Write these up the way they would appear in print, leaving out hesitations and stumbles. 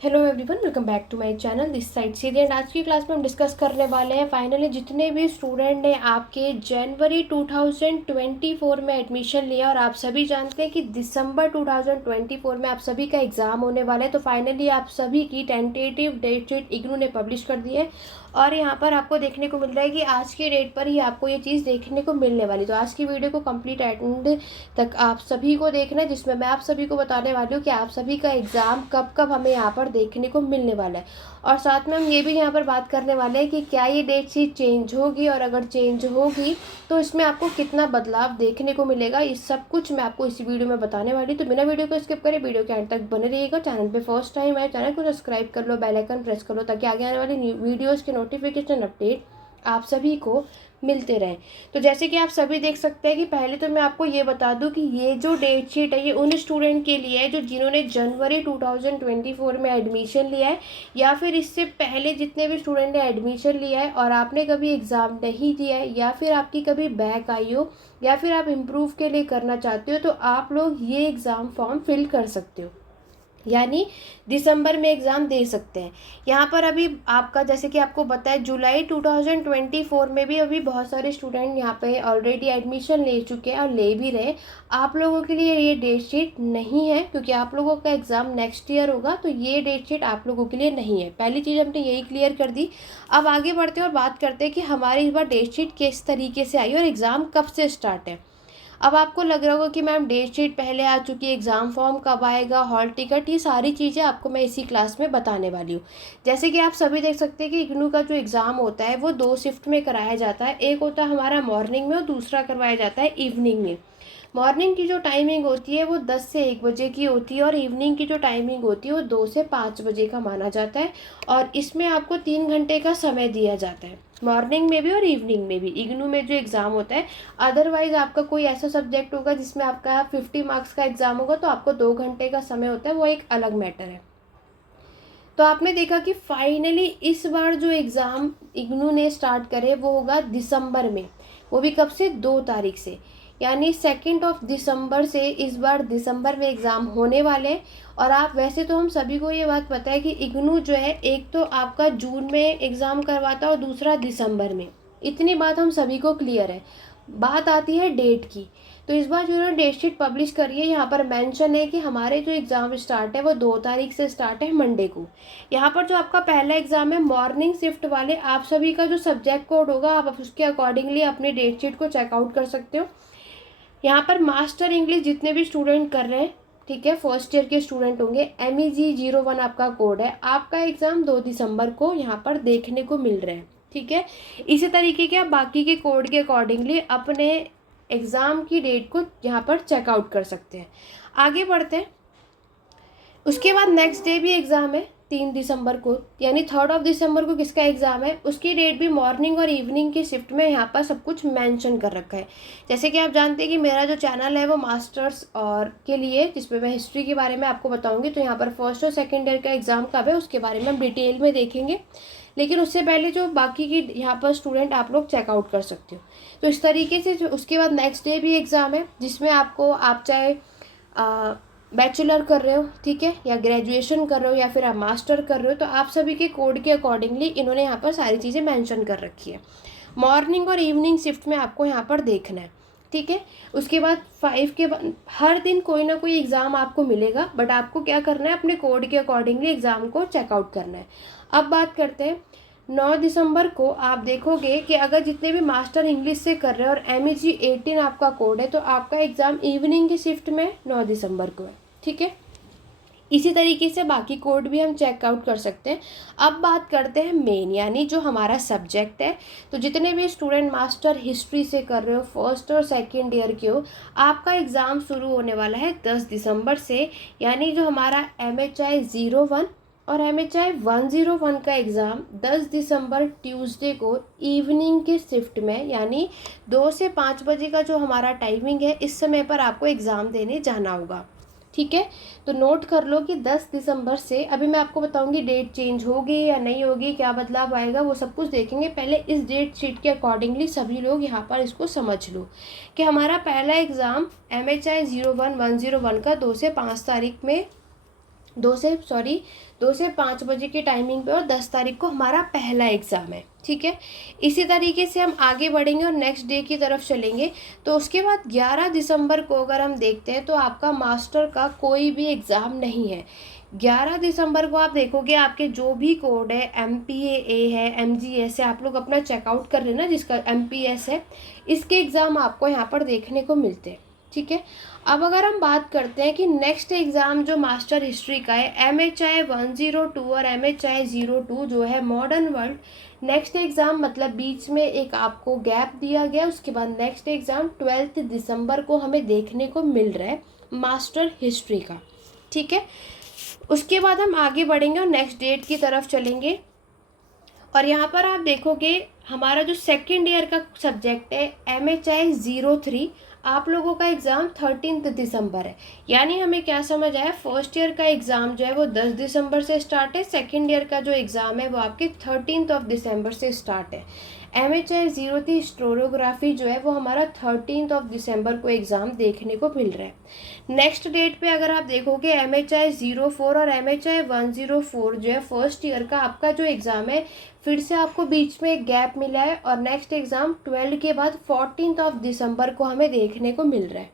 Hello everyone, welcome back to my channel this side सीरियन। आज की क्लास में हम डिस्कस करने वाले हैं फाइनली जितने भी स्टूडेंट ने आपके जनवरी 2024 में एडमिशन लिया और आप सभी जानते हैं कि दिसंबर 2024 में आप सभी का एग्ज़ाम होने वाला है। तो फाइनली आप सभी की टेंटेटिव डेट शीट इग्नू ने पब्लिश कर दी है और यहाँ पर आपको देखने को मिल रहा है कि आज की डेट पर ही आपको ये चीज़ देखने को मिलने वाली। तो आज की वीडियो को कंप्लीट एंड तक आप सभी को देखना है, जिसमें मैं आप सभी को बताने वाली हूँ कि आप सभी का एग्ज़ाम कब कब हमें यहाँ पर देखने को मिलने वाला है। और साथ में हम ये भी यहाँ पर बात करने वाले हैं कि क्या ये डेट शीट चेंज होगी और अगर चेंज होगी तो इसमें आपको कितना बदलाव देखने को मिलेगा। इस सब कुछ मैं आपको इसी वीडियो में बताने वाली। तो बिना वीडियो को स्किप करें, वीडियो के एंड तक बने रहिएगा। चैनल पे फर्स्ट टाइम है, चैनल को सब्सक्राइब कर लो, बेल आइकन प्रेस कर लो ताकि आगे आने वाली वीडियोज़ के नोटिफिकेशन अपडेट आप सभी को मिलते रहें। तो जैसे कि आप सभी देख सकते हैं कि पहले तो मैं आपको ये बता दूं कि ये जो डेट शीट है ये उन स्टूडेंट के लिए है जो जिन्होंने जनवरी 2024 में एडमिशन लिया है या फिर इससे पहले जितने भी स्टूडेंट ने एडमिशन लिया है और आपने कभी एग्ज़ाम नहीं दिया है या फिर आपकी कभी बैक आई हो या फिर आप इम्प्रूव के लिए करना चाहते हो तो आप लोग ये एग्ज़ाम फॉर्म फिल कर सकते हो, यानी दिसंबर में एग्ज़ाम दे सकते हैं। यहाँ पर अभी आपका जैसे कि आपको पता है जुलाई 2024 में भी अभी बहुत सारे स्टूडेंट यहाँ पे ऑलरेडी एडमिशन ले चुके हैं और ले भी रहे। आप लोगों के लिए ये डेट शीट नहीं है क्योंकि आप लोगों का एग्ज़ाम नेक्स्ट ईयर होगा, तो ये डेट शीट आप लोगों के लिए नहीं है। पहली चीज़ हमने यही क्लियर कर दी। अब आगे बढ़ते हैं और बात करते हैं कि हमारी इस बार डेट शीट किस तरीके से आई और एग्ज़ाम कब से स्टार्ट है। अब आपको लग रहा होगा कि मैम डेट शीट पहले आ चुकी है, एग्ज़ाम फॉर्म कब आएगा, हॉल टिकट, ये सारी चीज़ें आपको मैं इसी क्लास में बताने वाली हूँ। जैसे कि आप सभी देख सकते हैं कि इग्नू का जो एग्ज़ाम होता है वो 2 शिफ्ट में कराया जाता है। एक होता है हमारा मॉर्निंग में और दूसरा करवाया जाता है इवनिंग में। मॉर्निंग की जो टाइमिंग होती है वो 10 से 1 बजे की होती है और इवनिंग की जो टाइमिंग होती है वो 2 से 5 बजे का माना जाता है और इसमें आपको 3 घंटे का समय दिया जाता है, मॉर्निंग में भी और इवनिंग में भी इग्नू में जो एग्ज़ाम होता है। अदरवाइज़ आपका कोई ऐसा सब्जेक्ट होगा जिसमें आपका 50 मार्क्स का एग्ज़ाम होगा तो आपको 2 घंटे का समय होता है, वो एक अलग मैटर है। तो आपने देखा कि फाइनली इस बार जो एग्ज़ाम इग्नू ने स्टार्ट करे वो होगा दिसंबर में, वो भी कब से, 2 तारीख से, यानी 2 दिसंबर से इस बार दिसंबर में एग्ज़ाम होने वाले। और आप वैसे तो हम सभी को ये बात पता है कि इग्नू जो है एक तो आपका जून में एग्ज़ाम करवाता है और दूसरा दिसंबर में, इतनी बात हम सभी को क्लियर है। बात आती है डेट की। तो इस बार जो उन्होंने डेट शीट पब्लिश करी है यहाँ पर मेंशन है कि हमारे जो एग्ज़ाम स्टार्ट है वो 2 तारीख से स्टार्ट है, मंडे को। यहाँ पर जो आपका पहला एग्ज़ाम है मॉर्निंग शिफ्ट वाले, आप सभी का जो सब्जेक्ट कोड होगा आप उसके अकॉर्डिंगली अपने डेट शीट को चेकआउट कर सकते हो। यहाँ पर मास्टर इंग्लिश जितने भी स्टूडेंट कर रहे हैं, ठीक है, फर्स्ट ईयर के स्टूडेंट होंगे, MEG01 आपका कोड है, आपका एग्ज़ाम 2 दिसंबर को यहाँ पर देखने को मिल रहा है, ठीक है। इसी तरीके के आप बाकी के कोड के अकॉर्डिंगली अपने एग्ज़ाम की डेट को यहाँ पर चेकआउट कर सकते हैं। आगे बढ़ते हैं। उसके बाद नेक्स्ट डे भी एग्ज़ाम है 3 दिसंबर को, यानी 3 दिसंबर को किसका एग्ज़ाम है, उसकी डेट भी मॉर्निंग और इवनिंग की शिफ्ट में यहाँ पर सब कुछ मेंशन कर रखा है। जैसे कि आप जानते हैं कि मेरा जो चैनल है वो मास्टर्स और के लिए, जिसमें मैं हिस्ट्री के बारे में आपको बताऊंगी। तो यहाँ पर फर्स्ट और सेकेंड ईयर का एग्ज़ाम कब है उसके बारे में हम डिटेल में देखेंगे, लेकिन उससे पहले जो बाकी की यहाँ पर स्टूडेंट आप लोग चेकआउट कर सकते हो। तो इस तरीके से उसके बाद नेक्स्ट डे भी एग्ज़ाम है जिसमें आपको, आप चाहे बैचलर कर रहे हो, ठीक है, या ग्रेजुएशन कर रहे हो या फिर आप मास्टर कर रहे हो, तो आप सभी के कोड के अकॉर्डिंगली इन्होंने यहाँ पर सारी चीज़ें मेंशन कर रखी है। मॉर्निंग और इवनिंग शिफ्ट में आपको यहाँ पर देखना है, ठीक है। उसके बाद 5 के बाद हर दिन कोई ना कोई एग्ज़ाम आपको मिलेगा, बट आपको क्या करना है, अपने कोड के अकॉर्डिंगली एग्ज़ाम को चेकआउट करना है। अब बात करते हैं 9 दिसंबर को। आप देखोगे कि अगर जितने भी मास्टर इंग्लिश से कर रहे हैं और MEG18 आपका कोड है तो आपका एग्ज़ाम इवनिंग की शिफ्ट में 9 दिसंबर को है, ठीक है। इसी तरीके से बाकी कोड भी हम चेकआउट कर सकते हैं। अब बात करते हैं मेन, यानी जो हमारा सब्जेक्ट है। तो जितने भी स्टूडेंट मास्टर हिस्ट्री से कर रहे हो, फर्स्ट और सेकेंड ईयर के हो, आपका एग्ज़ाम शुरू होने वाला है 10 दिसंबर से, यानी जो हमारा MHI01 और MHI101 का एग्ज़ाम 10 दिसंबर ट्यूसडे को इवनिंग के शिफ्ट में, यानी 2 से 5 बजे का जो हमारा टाइमिंग है, इस समय पर आपको एग्ज़ाम देने जाना होगा, ठीक है। तो नोट कर लो कि 10 दिसंबर से, अभी मैं आपको बताऊंगी डेट चेंज होगी या नहीं होगी, क्या बदलाव आएगा, वो सब कुछ देखेंगे। पहले इस डेट शीट के अकॉर्डिंगली सभी लोग यहाँ पर इसको समझ लो कि हमारा पहला एग्ज़ाम MHI01 101 का 2 से 5 तारीख में दो से 5 बजे की टाइमिंग पे, और 10 तारीख को हमारा पहला एग्ज़ाम है। ठीक है, इसी तरीके से हम आगे बढ़ेंगे और नेक्स्ट डे की तरफ चलेंगे। तो उसके बाद 11 दिसंबर को अगर हम देखते हैं तो आपका मास्टर का कोई भी एग्ज़ाम नहीं है। 11 दिसंबर को आप देखोगे आपके जो भी कोड है, MPAA है, MGS है, आप लोग अपना चेकआउट कर लेना, जिसका MPS है, इसके एग्ज़ाम आपको यहाँ पर देखने को मिलते हैं। ठीक है, अब अगर हम बात करते हैं कि नेक्स्ट एग्ज़ाम जो मास्टर हिस्ट्री का है, MHI 102 और MHI 02 जो है मॉडर्न वर्ल्ड, नेक्स्ट एग्ज़ाम मतलब बीच में एक आपको गैप दिया गया, उसके बाद नेक्स्ट एग्ज़ाम 12 दिसंबर को हमें देखने को मिल रहा है मास्टर हिस्ट्री का। ठीक है, उसके बाद हम आगे बढ़ेंगे और नेक्स्ट डेट की तरफ चलेंगे। और यहाँ पर आप देखोगे हमारा जो सेकेंड ईयर का सब्जेक्ट है MHI 03, आप लोगों का एग्ज़ाम 13 दिसंबर है। यानी हमें क्या समझ आया, फर्स्ट ईयर का एग्ज़ाम जो है वो 10 दिसंबर से स्टार्ट है, सेकेंड ईयर का जो एग्ज़ाम है वो आपके 13 दिसंबर से स्टार्ट है। MHI 03 हिस्टोरियोग्राफी जो है वो हमारा 13 दिसंबर को एग्ज़ाम देखने को मिल रहा है। नेक्स्ट डेट पे अगर आप देखोगे MHI 04 और MHI 104 जो है फर्स्ट ईयर का आपका जो एग्ज़ाम है, फिर से आपको बीच में एक गैप मिला है और नेक्स्ट एग्ज़ाम 12 के बाद 14 दिसंबर को हमें देखने को मिल रहा है।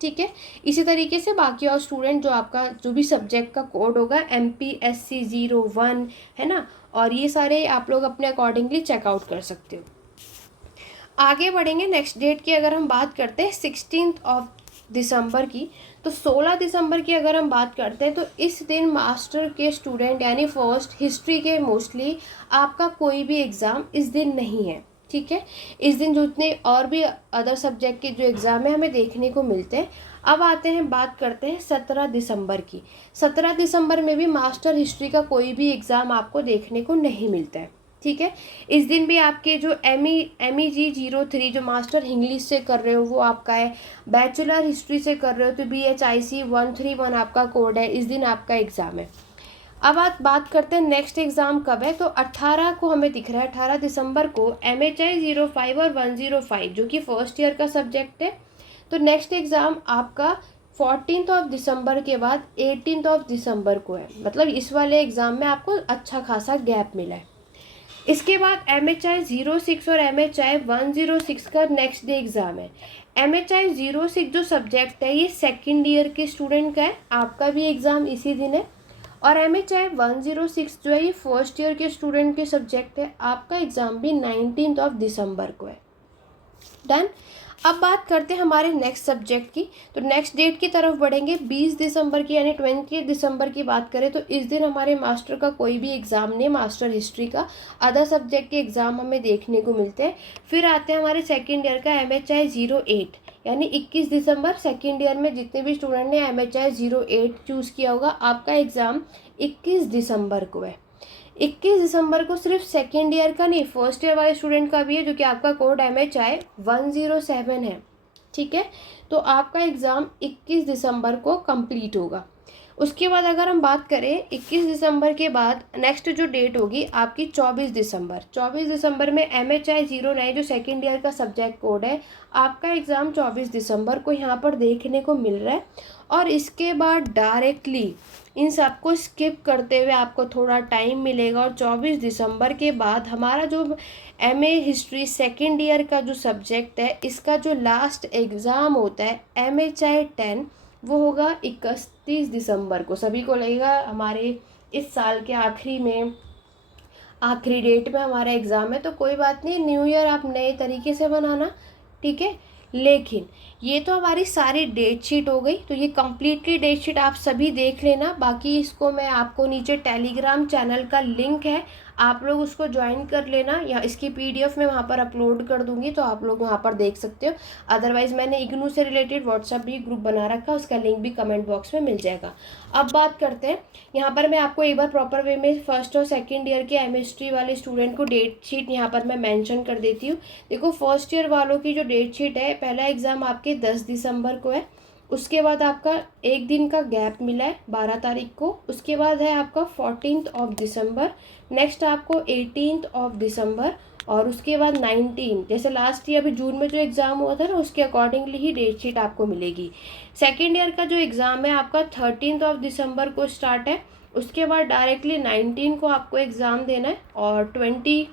ठीक है, इसी तरीके से बाकी और स्टूडेंट जो आपका जो भी सब्जेक्ट का कोड होगा MPSC 01 है ना, और ये सारे आप लोग अपने अकॉर्डिंगली चेकआउट कर सकते हो। आगे बढ़ेंगे, नेक्स्ट डेट की अगर हम बात करते हैं 16 दिसंबर की, तो 16 दिसंबर की अगर हम बात करते हैं तो इस दिन मास्टर के स्टूडेंट यानी फर्स्ट हिस्ट्री के मोस्टली आपका कोई भी एग्ज़ाम इस दिन नहीं है। ठीक है, इस दिन जितने और भी अदर सब्जेक्ट के जो एग्ज़ाम है हमें देखने को मिलते हैं। अब आते हैं, बात करते हैं 17 दिसंबर की। 17 दिसंबर में भी मास्टर हिस्ट्री का कोई भी एग्ज़ाम आपको देखने को नहीं मिलता है। ठीक है, इस दिन भी आपके जो MEG 03 जो मास्टर इंग्लिश से कर रहे हो वो आपका है, बैचलर हिस्ट्री से कर रहे हो तो BHIC 131 आपका कोड है, इस दिन आपका एग्ज़ाम है। अब आप बात करते हैं नेक्स्ट एग्ज़ाम कब है, तो 18 को हमें दिख रहा है, 18 दिसंबर को MHI 05 और 105 जो कि फर्स्ट ईयर का सब्जेक्ट है। तो नेक्स्ट एग्ज़ाम आपका 14 दिसंबर के बाद 18 दिसंबर को है, मतलब इस वाले एग्ज़ाम में आपको अच्छा खासा गैप मिला है। इसके बाद MHI 06 और MHI 106 का नेक्स्ट डे एग्ज़ाम है। MHI 06 जो सब्जेक्ट है ये सेकेंड ईयर के स्टूडेंट का है, आपका भी एग्ज़ाम इसी दिन है। और MHI 106 जो है ये फर्स्ट ईयर के स्टूडेंट के सब्जेक्ट है, आपका एग्ज़ाम भी 19 दिसंबर को है। डन। अब बात करते हैं हमारे नेक्स्ट सब्जेक्ट की, तो नेक्स्ट डेट की तरफ बढ़ेंगे 20 दिसंबर की, यानी 20 दिसंबर की बात करें तो इस दिन हमारे मास्टर का कोई भी एग्ज़ाम नहीं, मास्टर हिस्ट्री का, अदर सब्जेक्ट के एग्ज़ाम हमें देखने को मिलते हैं। फिर आते हैं हमारे सेकेंड ईयर का MHI 08, यानी 21 दिसंबर, सेकेंड ईयर में जितने भी स्टूडेंट ने MHI 08 चूज़ किया होगा आपका एग्ज़ाम 21 दिसंबर को है। 21 दिसंबर को सिर्फ सेकेंड ईयर का नहीं, फर्स्ट ईयर वाले स्टूडेंट का भी है, जो कि आपका कोड MHI 107 है। ठीक है, तो आपका एग्ज़ाम 21 दिसंबर को कंप्लीट होगा। उसके बाद अगर हम बात करें 21 दिसंबर के बाद नेक्स्ट जो डेट होगी आपकी 24 दिसंबर। 24 दिसंबर में MHI 09 जो सेकेंड ईयर का सब्जेक्ट कोड है, आपका एग्ज़ाम 24 दिसंबर को यहाँ पर देखने को मिल रहा है। और इसके बाद डायरेक्टली इन सबको स्किप करते हुए आपको थोड़ा टाइम मिलेगा, और 24 दिसंबर के बाद हमारा जो MA हिस्ट्री सेकेंड ईयर का जो सब्जेक्ट है, इसका जो लास्ट एग्ज़ाम होता है MHI 10, वो होगा 31 दिसंबर को। सभी को लगेगा हमारे इस साल के आखिरी में, आखिरी डेट में हमारा एग्ज़ाम है, तो कोई बात नहीं, न्यू ईयर आप नए तरीके से बनाना। ठीक है, लेकिन ये तो हमारी सारी डेट शीट हो गई, तो ये कम्प्लीटली डेट शीट आप सभी देख लेना। बाकी इसको मैं आपको नीचे टेलीग्राम चैनल का लिंक है, आप लोग उसको ज्वाइन कर लेना, या इसकी PDF मैं वहाँ पर अपलोड कर दूँगी, तो आप लोग वहाँ पर देख सकते हो। अदरवाइज़ मैंने इग्नू से रिलेटेड व्हाट्सएप भी ग्रुप बना रखा है, उसका लिंक भी कमेंट बॉक्स में मिल जाएगा। अब बात करते हैं, यहाँ पर मैं आपको एक बार प्रॉपर वे में फर्स्ट और सेकेंड ईयर के MHISTRY वाले स्टूडेंट को डेट शीट यहाँ पर मैं मेंशन कर देती हूँ। देखो, फर्स्ट ईयर वालों की जो डेट शीट है, पहला एग्ज़ाम आपके 10 दिसंबर को है, उसके बाद आपका एक दिन का गैप मिला है 12 तारीख को, उसके बाद है आपका 14 दिसंबर, नेक्स्ट आपको 18 दिसंबर, और उसके बाद 19, जैसे लास्ट ईयर अभी जून में जो एग्ज़ाम हुआ था ना, उसके अकॉर्डिंगली ही डेट शीट आपको मिलेगी। सेकेंड ईयर का जो एग्ज़ाम है आपका 13 दिसंबर को स्टार्ट है, उसके बाद डायरेक्टली 19 को आपको एग्ज़ाम देना है और 21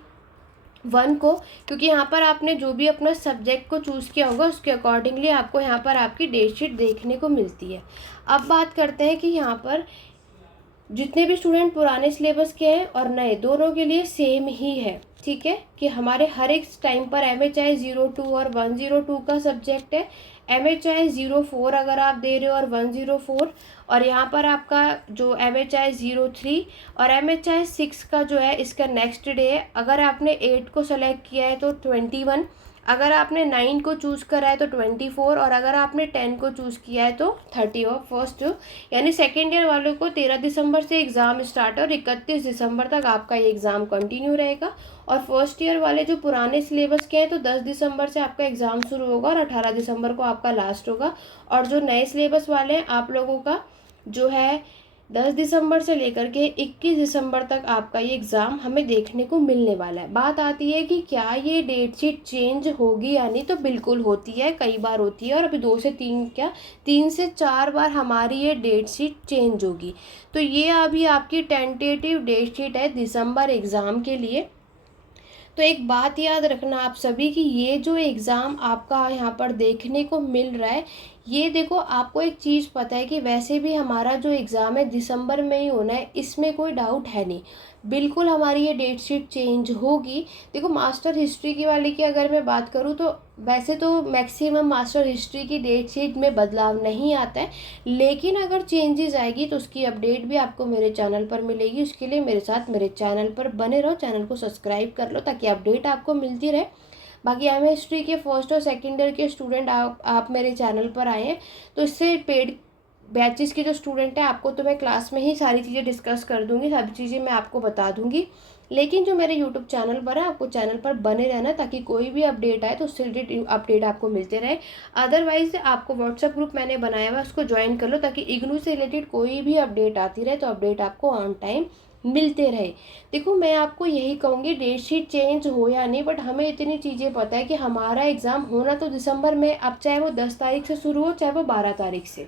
को, क्योंकि यहाँ पर आपने जो भी अपना सब्जेक्ट को चूज़ किया होगा उसके अकॉर्डिंगली आपको यहाँ पर आपकी डेट शीट देखने को मिलती है। अब बात करते हैं कि यहाँ पर जितने भी स्टूडेंट पुराने सिलेबस के हैं और नए दोनों के लिए सेम ही है, ठीक है, कि हमारे हर एक टाइम पर MHI 02 और 102 का सब्जेक्ट है। MHI 04 अगर आप दे रहे हो और 104, और यहाँ पर आपका जो MHI 03 और MHI 6 का जो है इसका नेक्स्ट डे है। अगर आपने 8 को सेलेक्ट किया है तो 21, अगर आपने 9 को चूज़ करा है तो 24, और अगर आपने 10 को चूज़ किया है तो 30 और फर्स्ट, यानी सेकेंड ईयर वालों को 13 दिसंबर से एग्ज़ाम स्टार्ट है और 31 दिसंबर तक आपका ये एग्ज़ाम कंटिन्यू रहेगा। और फर्स्ट ईयर वाले जो पुराने सिलेबस के हैं तो 10 दिसंबर से आपका एग्ज़ाम शुरू होगा और 18 दिसंबर को आपका लास्ट होगा। और जो नए सिलेबस वाले हैं आप लोगों का जो है 10 दिसंबर से लेकर के 21 दिसंबर तक आपका ये एग्ज़ाम हमें देखने को मिलने वाला है। बात आती है कि क्या ये डेट शीट चेंज होगी या नहीं, तो बिल्कुल होती है, कई बार होती है, और अभी 2 से 3 क्या 3 से 4 बार हमारी ये डेट शीट चेंज होगी। तो ये अभी आपकी टेंटेटिव डेट शीट है दिसंबर एग्ज़ाम के लिए। तो एक बात याद रखना आप सभी कि ये जो एग्ज़ाम आपका यहाँ पर देखने को मिल रहा है, ये देखो आपको एक चीज़ पता है कि वैसे भी हमारा जो एग्ज़ाम है दिसंबर में ही होना है, इसमें कोई डाउट है नहीं, बिल्कुल हमारी ये डेट शीट चेंज होगी। देखो मास्टर हिस्ट्री की वाले की अगर मैं बात करूँ तो वैसे तो मैक्सिमम मास्टर हिस्ट्री की डेट शीट में बदलाव नहीं आता है, लेकिन अगर चेंजेस आएगी तो उसकी अपडेट भी आपको मेरे चैनल पर मिलेगी। उसके लिए मेरे साथ मेरे चैनल पर बने रहो, चैनल को सब्सक्राइब कर लो ताकि अपडेट आपको मिलती रहे। बाकी हिस्ट्री के फर्स्ट और सेकेंड ईयर के स्टूडेंट आप मेरे चैनल पर आए हैं तो इससे पेड बैचेस के जो स्टूडेंट हैं आपको तो मैं क्लास में ही सारी चीज़ें डिस्कस कर दूंगी, सभी चीज़ें मैं आपको बता दूंगी। लेकिन जो मेरे यूट्यूब चैनल पर है आपको चैनल पर बने रहना ताकि कोई भी अपडेट आए तो उससे रिलेटेड अपडेट आपको मिलते रहे। अदरवाइज आपको व्हाट्सएप ग्रुप मैंने बनाया हुआ है, उसको ज्वाइन कर लो ताकि इग्नू से रिलेटेड कोई भी अपडेट आती रहे तो अपडेट आपको ऑन टाइम मिलते रहे। देखो मैं आपको यही कहूँगी, डेट शीट चेंज हो या नहीं, बट हमें इतनी चीज़ें पता है कि हमारा एग्ज़ाम होना तो दिसंबर में, अब चाहे वो 10 तारीख से शुरू हो चाहे वो 12 तारीख से,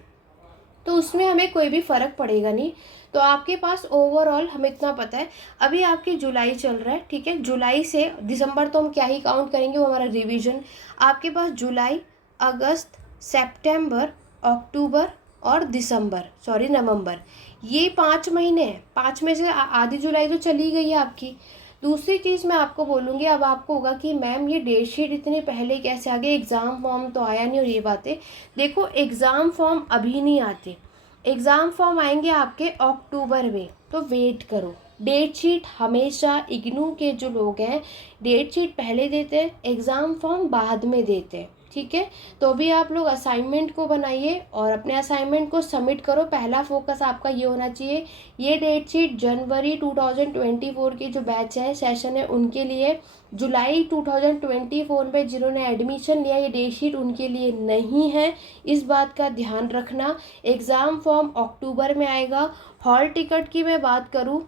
तो उसमें हमें कोई भी फ़र्क पड़ेगा नहीं। तो आपके पास ओवरऑल हमें इतना पता है, अभी आपकी जुलाई चल रहा है, ठीक है, जुलाई से दिसंबर तो हम क्या ही काउंट करेंगे, वो हमारा रिवीजन। आपके पास जुलाई, अगस्त, सितंबर, अक्टूबर और नवंबर, ये 5 महीने हैं। 5 में से आधी जुलाई तो चली गई है आपकी। दूसरी चीज़ मैं आपको बोलूँगी, अब आपको होगा कि मैम ये डेट शीट इतने पहले कैसे आ गई, एग्ज़ाम फॉर्म तो आया नहीं और ये बातें। देखो एग्ज़ाम फॉर्म अभी नहीं आते, एग्ज़ाम फॉर्म आएंगे आपके अक्टूबर में, तो वेट करो। डेट शीट हमेशा इग्नू के जो लोग हैं डेट शीट पहले देते हैं, एग्ज़ाम फॉर्म बाद में देते हैं, ठीक है। तो भी आप लोग असाइनमेंट को बनाइए और अपने असाइनमेंट को सबमिट करो। पहला फोकस आपका ये होना चाहिए, ये डेट शीट जनवरी 2024 की जो बैच है सेशन है उनके लिए, जुलाई 2024 में जिन्होंने एडमिशन लिया ये डेट शीट उनके लिए नहीं है, इस बात का ध्यान रखना। एग्ज़ाम फॉर्म अक्टूबर में आएगा। हॉल टिकट की मैं बात करूँ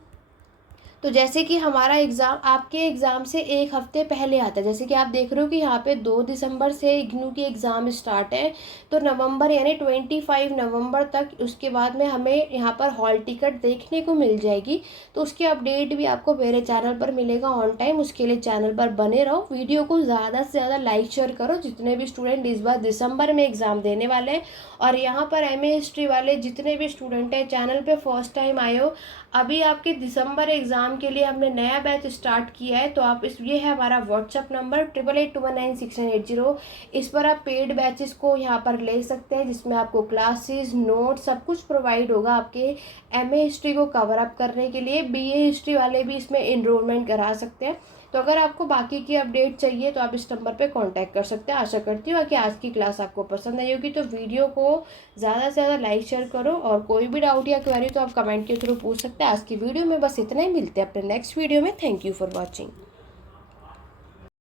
तो जैसे कि हमारा एग्ज़ाम आपके एग्ज़ाम से एक हफ़्ते पहले आता है, जैसे कि आप देख रहे हो कि यहाँ पे 2 दिसंबर से इग्नू की एग्ज़ाम स्टार्ट है, तो नवंबर यानी 25 नवंबर तक, उसके बाद में हमें यहाँ पर हॉल टिकट देखने को मिल जाएगी। तो उसकी अपडेट भी आपको मेरे चैनल पर मिलेगा ऑन टाइम, उसके लिए चैनल पर बने रहो। वीडियो को ज़्यादा से ज़्यादा लाइक शेयर करो, जितने भी स्टूडेंट इस बार दिसंबर में एग्ज़ाम देने वाले हैं। और यहाँ पर MA हिस्ट्री वाले जितने भी स्टूडेंट हैं चैनल पर फर्स्ट टाइम आए हो, अभी आपके दिसंबर एग्ज़ाम के लिए हमने नया बैच स्टार्ट किया है। तो आप ये है हमारा व्हाट्सअप नंबर 8882196980, इस पर आप पेड बैचेस को यहाँ पर ले सकते हैं, जिसमें आपको क्लासेस, नोट सब कुछ प्रोवाइड होगा आपके MA हिस्ट्री को कवर अप करने के लिए। BA हिस्ट्री वाले भी इसमें इनरोलमेंट करा सकते हैं। तो अगर आपको बाकी की अपडेट चाहिए तो आप इस नंबर पे कांटेक्ट कर सकते हैं। आशा करती हूँ कि आज की क्लास आपको पसंद आई होगी, तो वीडियो को ज़्यादा से ज़्यादा लाइक शेयर करो और कोई भी डाउट या क्वेरी तो आप कमेंट के थ्रू पूछ सकते हैं। आज की वीडियो में बस इतना ही, मिलते हैं अपने नेक्स्ट वीडियो में। Thank you for watching.